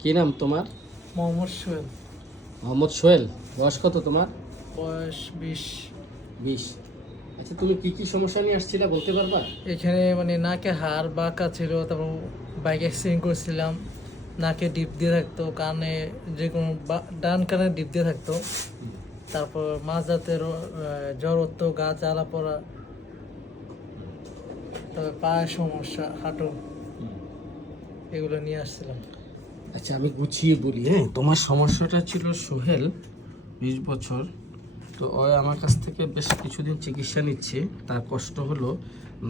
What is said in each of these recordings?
কি নাম তোমার? মোহাম্মদ সোহেল। মোহাম্মদ সোহেল। বয়স কত তোমার? বয়স 20। 20। আচ্ছা, তুমি কি কি সমস্যা নিয়ে আসছিলা বলতে পারবা? এখানে মানে নাকে হাড় বাঁকা ছিল, তারপর বাইক অ্যাক্সিডেন্ট করেছিলাম, নাকে ডিপ দিয়ে থাকতো, কানে যে কোনো ডান কানে ডিপ দিয়ে থাকতো, তারপর মাঝরাতের জ্বর হতো, গা জ্বালা পড়া, তবে পায়ের সমস্যা, হাঁটু, এগুলো নিয়ে আসছিলাম। আচ্ছা, আমি গুছিয়ে বলি। হ্যাঁ, তোমার সমস্যাটা ছিল সোহেল, 20 বছর। তো ও আমার কাছ থেকে বেশ কিছুদিন চিকিৎসা নিচ্ছে। তার কষ্ট হলো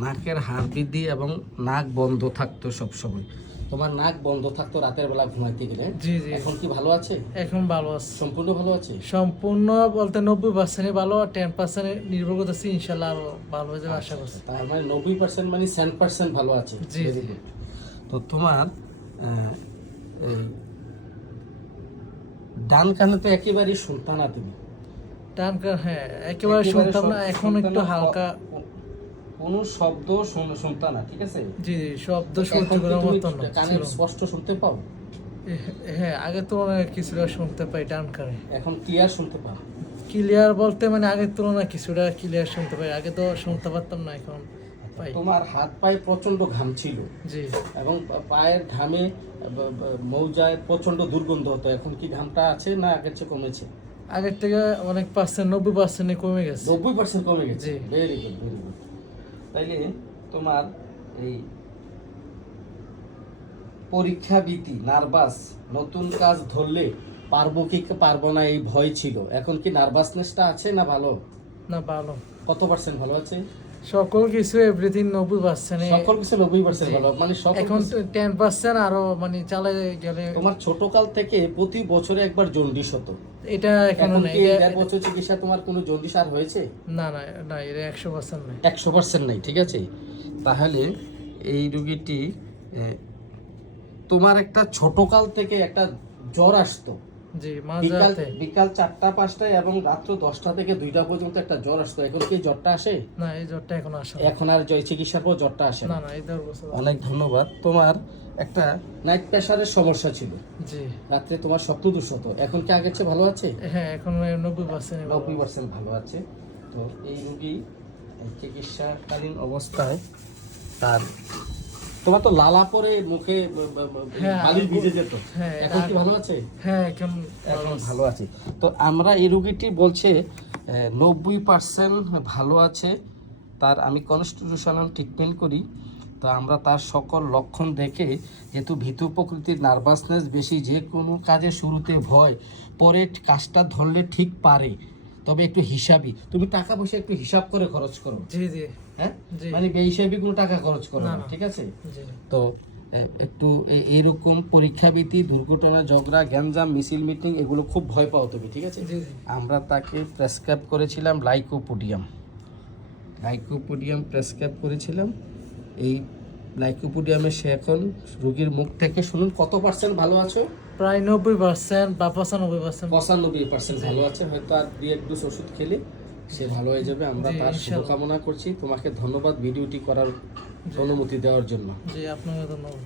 নাকের হাড় বৃদ্ধি এবং নাক বন্ধ থাকতো সব সময়। তোমার নাক বন্ধ থাকতো রাতের বেলা ঘুমাইতে গেলে। জি জি। এখন কি ভালো আছে? এখন ভালো আছে, সম্পূর্ণ ভালো আছে? সম্পূর্ণ বলতে 90% ভালো, আর 10% নির্ভর করতেছি, ইনশাল্লাহ আরো ভালো হয়ে যাবে আশা করছি। তার মানে 90% মানে 100% ভালো আছে। জি জি। তো তোমার এই ডান কানে তো একেবারেই শুনতা না তুমি? ডান কান, হ্যাঁ একেবারে শুনতাম না, এখন একটু হালকা। কোনো শব্দ শুনতা না, ঠিক আছে? জি জি, শব্দ এখন সহ্য কি করার তুমি মতো না কানে ছিল। স্পষ্ট শুনতে পাও? হ্যাঁ, আগে তো অনেক কিছুটা শুনতে পাই ডান কানে। এখন ক্লিয়ার শুনতে পাও? ক্লিয়ার বলতে মানে আগের তুলনায় কিছুটা ক্লিয়ার শুনতে পাই, আগে তো শুনতে পারতাম না, এখন পাই। তোমার হাত পায়ে প্রচন্ড ঘাম ছিল জি। এবং পায়ের ঘামে মৌজায় প্রচন্ড দুর্গন্ধ হতো। এখন কি ঘামটা আছে না আগের চেয়ে কমেছে? আগের থেকে অনেক পার্সেন্ট, 90% কমে গেছে। 90% কমে গেছে। জি। Very good, very good. তাইলে তোমার এই পরীক্ষা ভীতি, নার্ভাস, নতুন কাজ ধরলে পারবো কি পারবো না এই ভয় ছিল, এখন কি নার্ভাসনেসটা আছে না ভালো? না, ভালো। কত পার্সেন্ট ভালো আছে? সকল কিছু এভরিথিং 90%। সকল কিছু 90% ভালো, মানে এখন 10% আরো মানে চালাই গেলে। তোমার ছোটকাল থেকে প্রতি বছরে একবার জন্ডিস হতো, এটা এখন এখন নাই। কি 1.5 বছর চিকিৎসা তোমার কোনো জন্ডিস আর হয়েছে? না না না, এটা 100% নাই। 100% নাই, ঠিক আছে? তাহলে এই রোগীটি তোমার একটা ছোটকাল থেকে একটা জ্বর আসতো। জি, বিকাল 4টা-5টায় এবং রাত্র 10টা থেকে 2টা পর্যন্ত একটা জ্বর আসতো। এখন কি জ্বরটা আসে? না, এই জ্বরটা এখন আসে না। এখন আর চিকিৎসার পর জ্বরটা আসে না না। না, এই 10 বছর। অনেক ধন্যবাদ। তোমার একটা নাইট প্রেশারের সমস্যা ছিল, জি। রাত্রে তোমার স্বপ্ন দোষ হতো, এখন কি আগের চেয়ে ভালো আছে? হ্যাঁ, এখন 90% 90% ভালো আছে। তো এই রোগী চিকিৎসাকালীন অবস্থায় তার তোমার তো লালা পরে মুখে হ্যাঁ, বালিশ ভিজে যেত, হ্যাঁ, এখন কি ভালো আছে? হ্যাঁ, এখন এখন ভালো আছে। তো আমরা এই রোগীটি বলছে 90% ভালো আছে। তার আমি কনস্টিটিউশনাল ট্রিটমেন্ট করি। তো আমরা তার সকল লক্ষণ দেখে, যেহেতু ভীতু প্রকৃতির, নার্ভাসনেস বেশি, যে কোনো কাজের শুরুতে ভয়, পরে কাজটা ধরলে ঠিক পারে, তবে একটু হিসাবই। তুমি টাকা পয়সা একটু হিসাব করে খরচ করো। জি জি। হ্যাঁ, জি। মানে বেহিসাবি কোনো টাকা খরচ করো না, না, না। ঠিক আছে? জি। তো একটু এইরকম পরীক্ষাভীতি, দুর্ঘটনা, ঝগড়া, গ্যাঞ্জাম, মিছিল, মিটিং, এগুলো খুব ভয় পাও তুমি, ঠিক আছে? জি জি। আমরা তাকে প্রেসক্রাইব করেছিলাম লাইকোপোডিয়াম প্রেসক্রাইব করেছিলাম। এই লাইকোপোডিয়ামে সে এখন রোগীর মুখ থেকে শুনুন কত পার্সেন্ট ভালো আছো? প্রায় 90% বা 95%। 95% ভালো আছে। হয়তো আর 2-1 ডোজ ওষুধ খেলে সে ভালো হয়ে যাবে। আমরা জি, তার ইনশাআল্লাহ। শুভকামনা করছি। তোমাকে ধন্যবাদ ভিডিওটি করার অনুমতি দেওয়ার জন্য। জি, আপনাকে ধন্যবাদ।